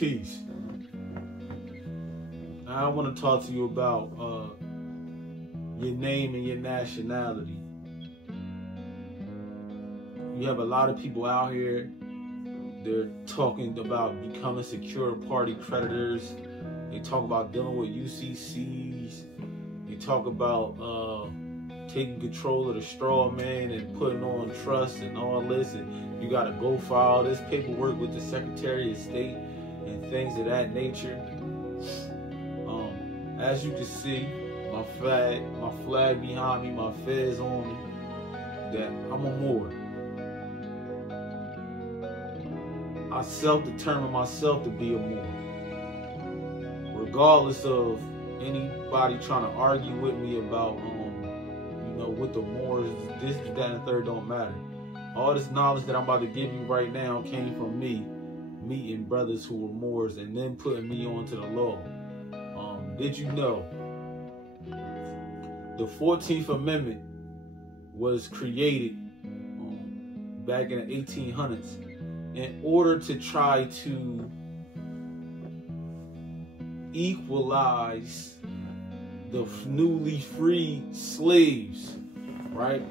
Peace. Now I want to talk to you about your name and your nationality. You have a lot of people out here, they're talking about becoming secure party creditors. They talk about dealing with UCCs. They talk about taking control of the straw man and putting on trust and all this. And you got to go file this paperwork with the Secretary of State and things of that nature. As you can see, my flag behind me, my fez on me, that I'm a Moor. I self-determine myself to be a Moor. Regardless of anybody trying to argue with me about, with the Moors, this, that, and the third don't matter. All this knowledge that I'm about to give you right now came from me meeting brothers who were Moors and then putting me onto the law. Did you know the 14th Amendment was created back in the 1800s in order to try to equalize the newly freed slaves, right?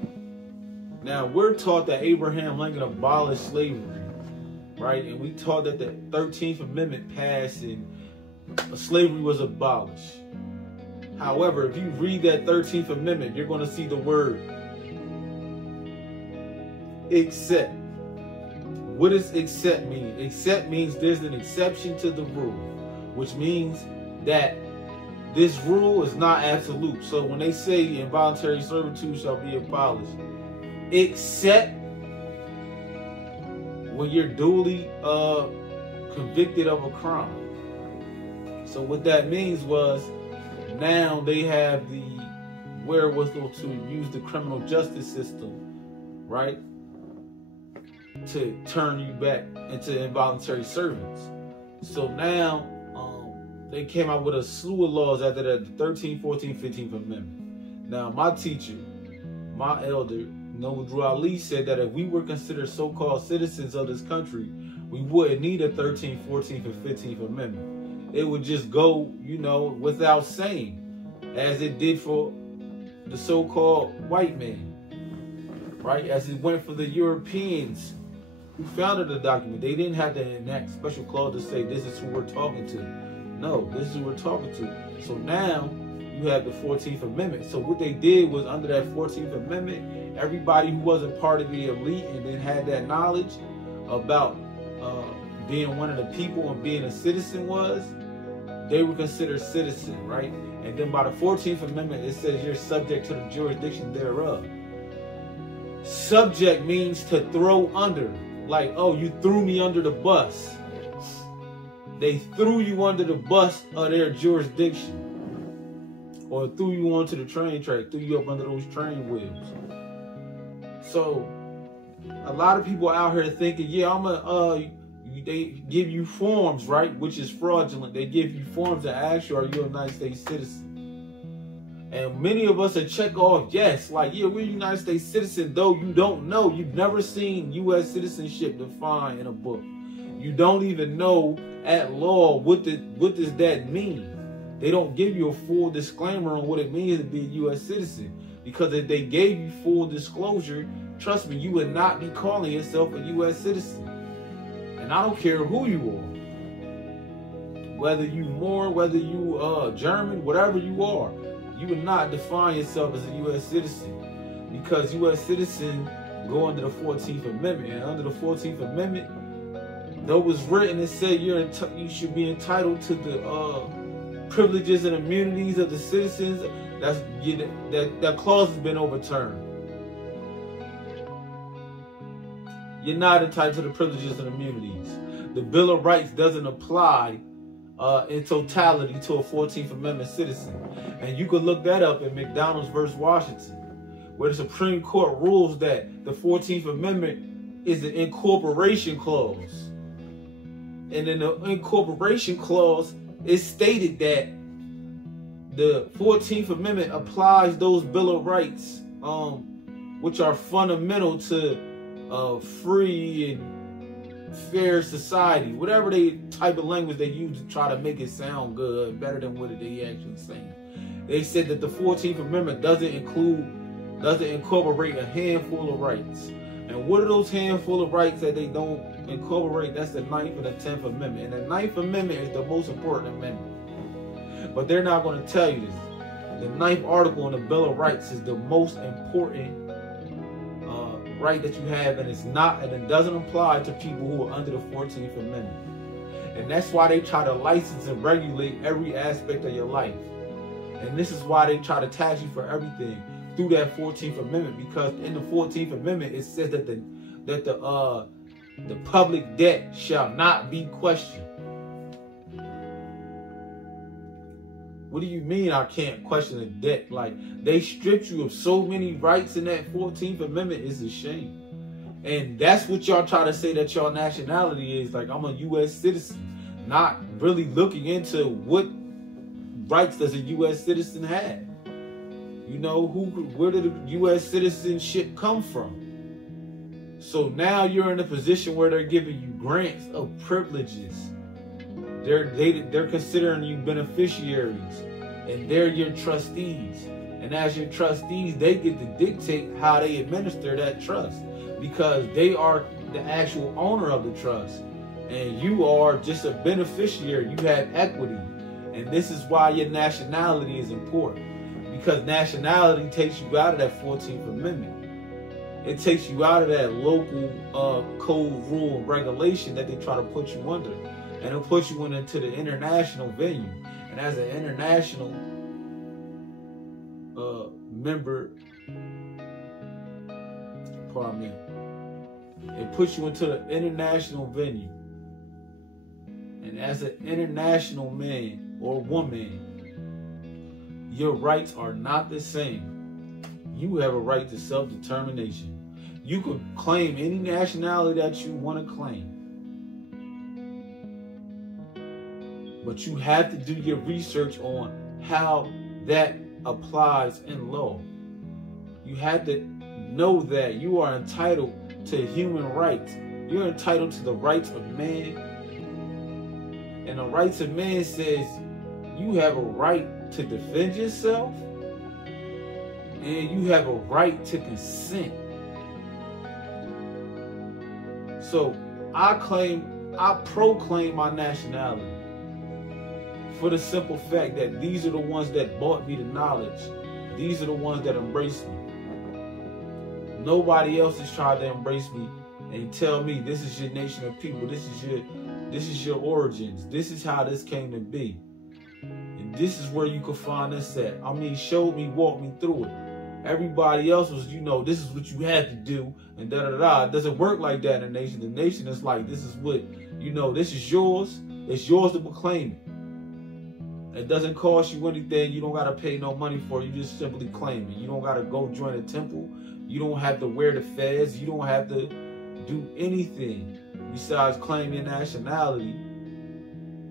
Now, we're taught that Abraham Lincoln abolished slavery, right? And we taught that the 13th Amendment passed and slavery was abolished. However, if you read that 13th Amendment, you're going to see the word except. What does except mean? Except means there's an exception to the rule, which means that this rule is not absolute. So when they say involuntary servitude shall be abolished, except when you're duly convicted of a crime. So what that means was now they have the wherewithal to use the criminal justice system, right, to turn you back into involuntary servants. So now they came out with a slew of laws after that, the 13th, 14th, 15th Amendment. Now my teacher, my elder, Noble Drew Ali, said that if we were considered so-called citizens of this country, we wouldn't need a 13th, 14th, and 15th Amendment. It would just go, without saying, as it did for the so-called white man, right? As it went for the Europeans who founded the document. They didn't have to enact special clause to say this is who we're talking to. No, this is who we're talking to. So now you have the 14th Amendment. So what they did was under that 14th Amendment, everybody who wasn't part of the elite and then had that knowledge about being one of the people and being a citizen they were considered citizen, right? And then by the 14th Amendment, it says you're subject to the jurisdiction thereof. Subject means to throw under. Like, oh, you threw me under the bus. They threw you under the bus of their jurisdiction. Or threw you onto the train track, threw you up under those train wheels. So, a lot of people out here thinking, yeah, they give you forms, right? Which is fraudulent. They give you forms to ask you, are you a United States citizen? And many of us are check off, yes, like, yeah, we're a United States citizen, though you don't know. You've never seen U.S. citizenship defined in a book. You don't even know at law what does that mean. They don't give you a full disclaimer on what it means to be a U.S. citizen. Because if they gave you full disclosure, trust me, you would not be calling yourself a U.S. citizen. And I don't care who you are. Whether you Moor, whether you German, whatever you are, you would not define yourself as a U.S. citizen. Because U.S. citizens go under the 14th Amendment. And under the 14th Amendment, though it was written, it said you should be entitled to the privileges and immunities of the citizens. That clause has been overturned. You're not entitled to the privileges and immunities. The Bill of Rights doesn't apply in totality to a 14th Amendment citizen. And you can look that up in McDonald's versus Washington, where the Supreme Court rules that the 14th Amendment is an incorporation clause. And in the incorporation clause, it stated that the 14th Amendment applies those Bill of Rights, which are fundamental to free and fair society, whatever they type of language they use to try to make it sound good, better than what they actually saying. They said that the 14th Amendment doesn't incorporate a handful of rights. And what are those handful of rights that they don't incorporate? That's the 9th and the 10th Amendment. And the 9th Amendment is the most important amendment. But they're not going to tell you this. The 9th article in the Bill of Rights is the most important right that you have, and it doesn't apply to people who are under the 14th Amendment. And that's why they try to license and regulate every aspect of your life. And this is why they try to tax you for everything through that 14th Amendment, because in the 14th Amendment it says that the public debt shall not be questioned. What do you mean I can't question the debt? Like, they stripped you of so many rights in that 14th Amendment. It's a shame. And that's what y'all try to say that y'all nationality is. Like, I'm a U.S. citizen, not really looking into what rights does a U.S. citizen have. You know, where did the U.S. citizenship come from? So now you're in a position where they're giving you grants of privileges. They're considering you beneficiaries, and they're your trustees. And as your trustees, they get to dictate how they administer that trust, because they are the actual owner of the trust, and you are just a beneficiary. You have equity, and this is why your nationality is important, because nationality takes you out of that 14th Amendment. It takes you out of that local code, rule, and regulation that they try to put you under. And it'll put you into the international venue. And as an international member, pardon me, it puts you into the international venue. And as an international man or woman, your rights are not the same. You have a right to self-determination. You can claim any nationality that you want to claim. But you have to do your research on how that applies in law. You have to know that you are entitled to human rights. You're entitled to the rights of man. And the rights of man says you have a right to defend yourself, and you have a right to consent. So I proclaim my nationality for the simple fact that these are the ones that brought me the knowledge. These are the ones that embraced me. Nobody else has tried to embrace me and tell me this is your nation of people. This is your origins. This is how this came to be. And this is where you can find this at. I mean, showed me, walked me through it. Everybody else was, this is what you had to do, and da-da-da. It doesn't work like that in the nation. The nation is like, this is what, this is yours. It's yours to proclaim it. It doesn't cost you anything. You don't got to pay no money for it. You just simply claim it. You don't got to go join a temple. You don't have to wear the fez. You don't have to do anything besides claim your nationality,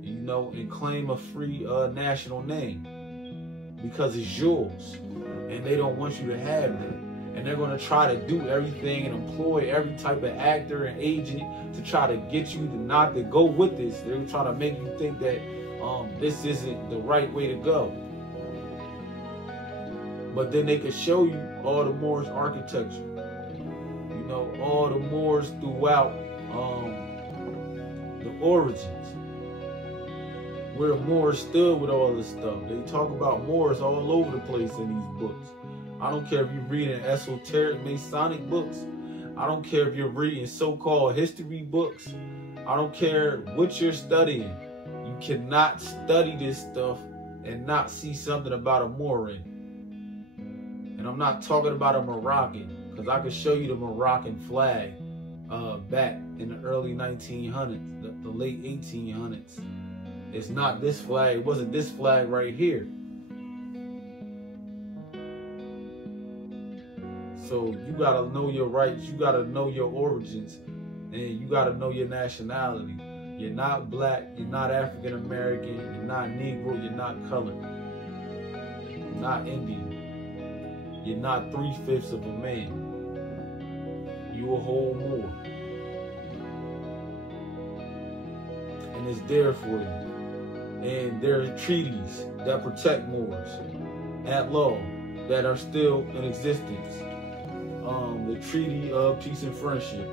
and claim a free national name, because it's yours. And they don't want you to have it. And they're going to try to do everything and employ every type of actor and agent to try to get you to not to go with this. They're trying to make you think that this isn't the right way to go. But then they could show you all the Moorish architecture, all the Moors throughout the origins, where Moors stood with all this stuff. They talk about Moors all over the place in these books. I don't care if you're reading esoteric Masonic books. I don't care if you're reading so-called history books. I don't care what you're studying. You cannot study this stuff and not see something about a Moorian. And I'm not talking about a Moroccan, because I could show you the Moroccan flag back in the early 1900s, the late 1800s. It's not this flag. It wasn't this flag right here. So you got to know your rights. You got to know your origins. And you got to know your nationality. You're not black. You're not African American. You're not Negro. You're not colored. You're not Indian. You're not 3/5 of a man. You a whole Moor. and it's there for you. And there are treaties that protect Moors at law that are still in existence. The Treaty of Peace and Friendship.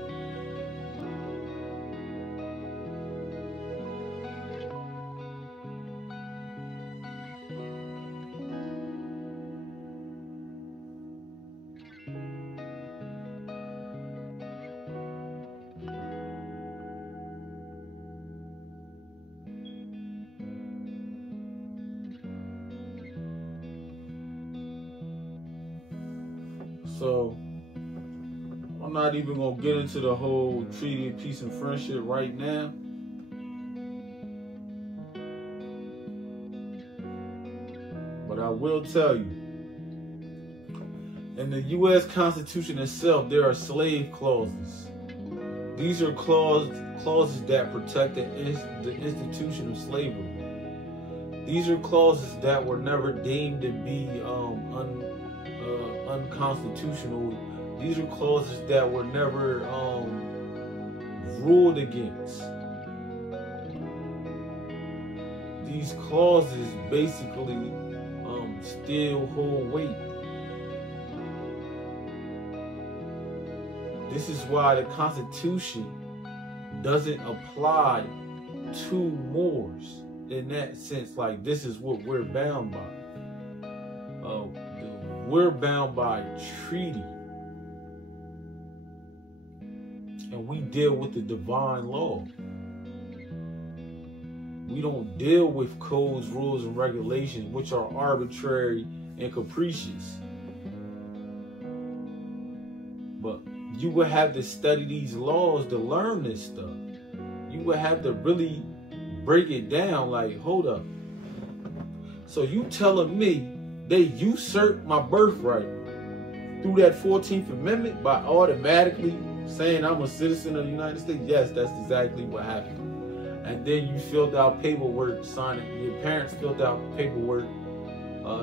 So, I'm not even going to get into the whole Treaty of Peace and Friendship right now. But I will tell you, in the U.S. Constitution itself, there are slave clauses. These are clauses that protect the institution of slavery. These are clauses that were never deemed to be unconstitutional. These are clauses that were never ruled against. These clauses basically still hold weight. This is why the Constitution doesn't apply to Moors in that sense. Like, this is what we're bound by. We're bound by treaty. And we deal with the divine law. We don't deal with codes, rules, and regulations, which are arbitrary and capricious. But you would have to study these laws to learn this stuff. You would have to really break it down, like, hold up. So you telling me they usurped my birthright through that 14th Amendment by automatically saying I'm a citizen of the United States? Yes, that's exactly what happened. And then you filled out paperwork, signing, your parents filled out paperwork,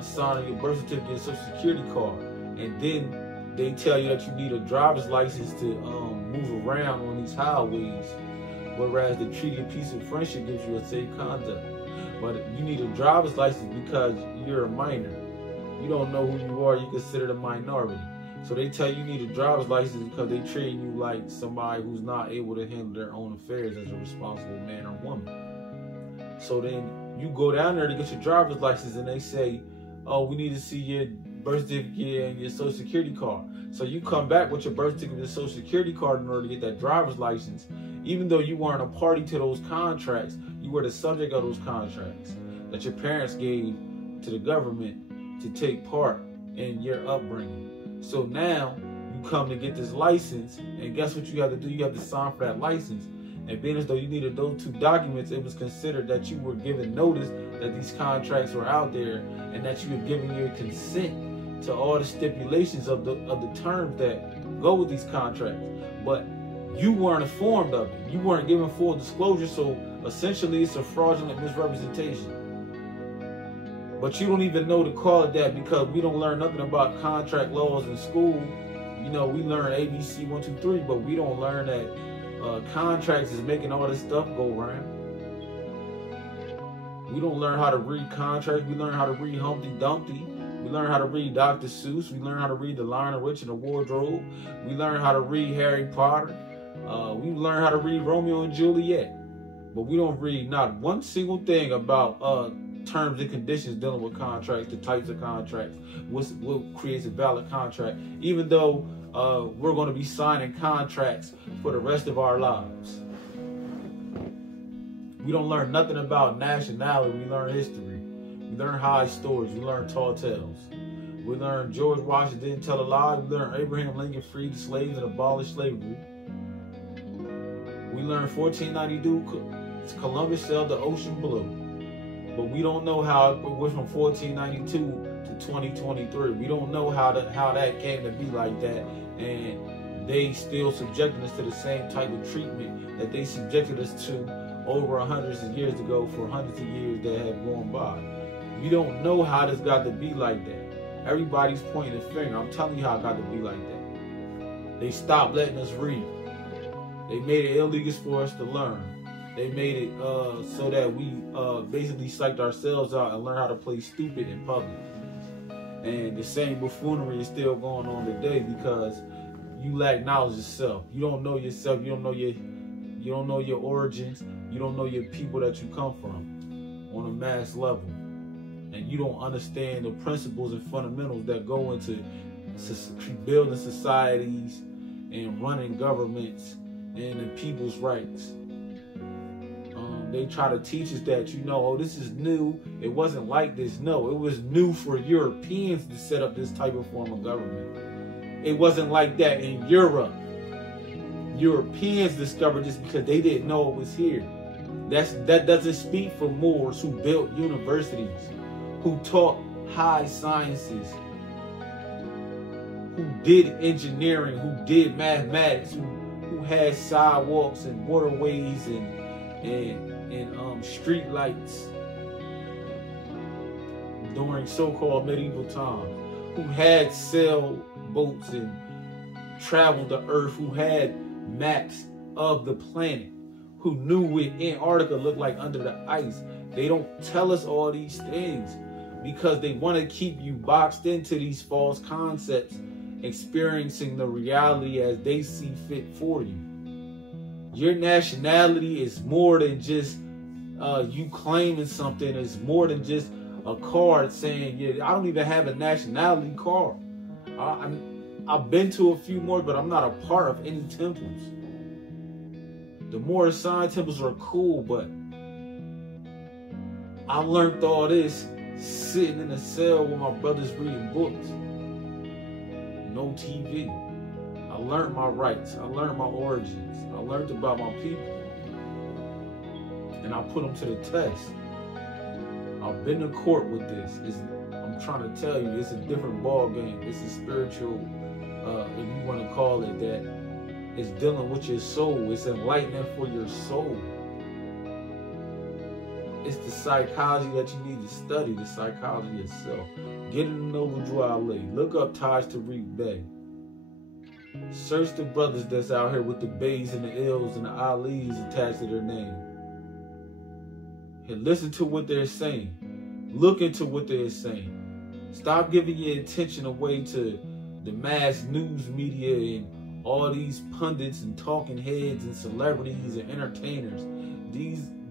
signing your birth certificate and social security card. And then they tell you that you need a driver's license to move around on these highways. Whereas the Treaty of Peace and Friendship gives you a safe conduct. But you need a driver's license because you're a minor. You don't know who you are, you're considered a minority. So they tell you need a driver's license because they treat you like somebody who's not able to handle their own affairs as a responsible man or woman. So then you go down there to get your driver's license and they say, oh, we need to see your birth certificate and your social security card. So you come back with your birth certificate and social security card in order to get that driver's license. Even though you weren't a party to those contracts, you were the subject of those contracts that your parents gave to the government to take part in your upbringing. So now you come to get this license, and guess what you have to do? You have to sign for that license. And being as though you needed those two documents, it was considered that you were given notice that these contracts were out there and that you were giving your consent to all the stipulations of the terms that go with these contracts. But you weren't informed of it. You weren't given full disclosure, so essentially it's a fraudulent misrepresentation. But you don't even know to call it that because we don't learn nothing about contract laws in school. You know, we learn ABC 1, 2, 3, but we don't learn that contracts is making all this stuff go around. We don't learn how to read contracts. We learn how to read Humpty Dumpty. We learn how to read Dr. Seuss. We learn how to read The Lion, the Witch, and the Wardrobe. We learn how to read Harry Potter. We learn how to read Romeo and Juliet. But we don't read not one single thing about terms and conditions dealing with contracts, the types of contracts, what creates a valid contract, even though we're going to be signing contracts for the rest of our lives. We don't learn nothing about nationality. We learn history. We learn high stories. We learn tall tales. We learn George Washington didn't tell a lie. We learn Abraham Lincoln freed the slaves and abolished slavery. We learn 1492 Columbus sailed the ocean blue. But we don't know how it went from 1492 to 2023. We don't know how that came to be like that. And they still subjected us to the same type of treatment that they subjected us to over hundreds of years ago for hundreds of years that have gone by. We don't know how this got to be like that. Everybody's pointing a finger. I'm telling you how it got to be like that. They stopped letting us read. They made it illegal for us to learn. They made it so that we basically psyched ourselves out and learn how to play stupid in public. And the same buffoonery is still going on today because you lack knowledge of self. You don't know yourself. You don't know your origins. You don't know your people that you come from on a mass level. And you don't understand the principles and fundamentals that go into building societies and running governments and the people's rights. They try to teach us that, oh, this is new. It wasn't like this. No, it was new for Europeans to set up this type of form of government. It wasn't like that in Europe. Europeans discovered this because they didn't know it was here. That doesn't speak for Moors who built universities, who taught high sciences, who did engineering, who did mathematics, who had sidewalks and waterways and street lights during so-called medieval times, who had sailboats and traveled the earth, who had maps of the planet, who knew what Antarctica looked like under the ice. They don't tell us all these things because they want to keep you boxed into these false concepts, experiencing the reality as they see fit for you. Your nationality is more than just you claiming something. It's more than just a card saying, yeah, I don't even have a nationality card. I've been to a few more, but I'm not a part of any temples. The more assigned temples are cool, but I learned all this sitting in a cell with my brothers reading books. No TV. I learned my rights. I learned my origins. I learned about my people. And I put them to the test. I've been to court with this. I'm trying to tell you, it's a different ball game. It's a spiritual, if you want to call it that. It's dealing with your soul. It's enlightenment for your soul. It's the psychology that you need to study, the psychology itself. Get in the Noble Drew Ali. Look up Taj Tariq Bey. Search the brothers that's out here with the Bays and the Ills and the Alis attached to their name. And listen to what they're saying. Look into what they're saying. Stop giving your attention away to the mass news media and all these pundits and talking heads and celebrities and entertainers.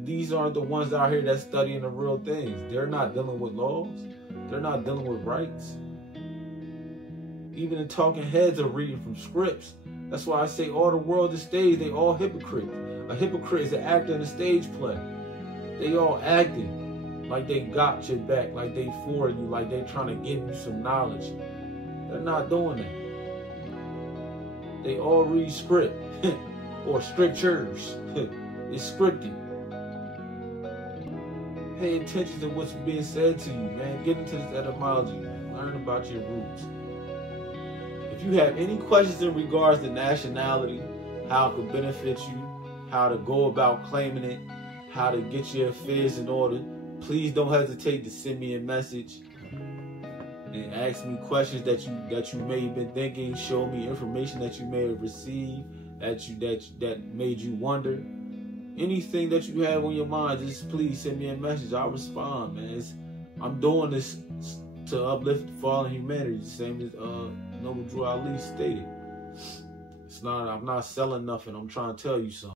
These aren't the ones out here that's studying the real things. They're not dealing with laws. They're not dealing with rights. Even the talking heads are reading from scripts. That's why I say all the world is stage, they all hypocrites. A hypocrite is an actor in a stage play. They all acting like they got your back, like they for you, like they trying to give you some knowledge. They're not doing that. They all read script or strictures. It's scripted. Pay attention to what's being said to you, man. Get into this etymology, man. Learn about your roots. If you have any questions in regards to nationality, how it could benefit you, how to go about claiming it, how to get your affairs in order, please don't hesitate to send me a message and ask me questions that you may have been thinking. Show me information that you may have received that made you wonder. Anything that you have on your mind, just please send me a message. I'll respond, man. I'm doing this to uplift fallen humanity, the same as Noble Drew Ali stated. I'm not selling nothing. I'm trying to tell you something.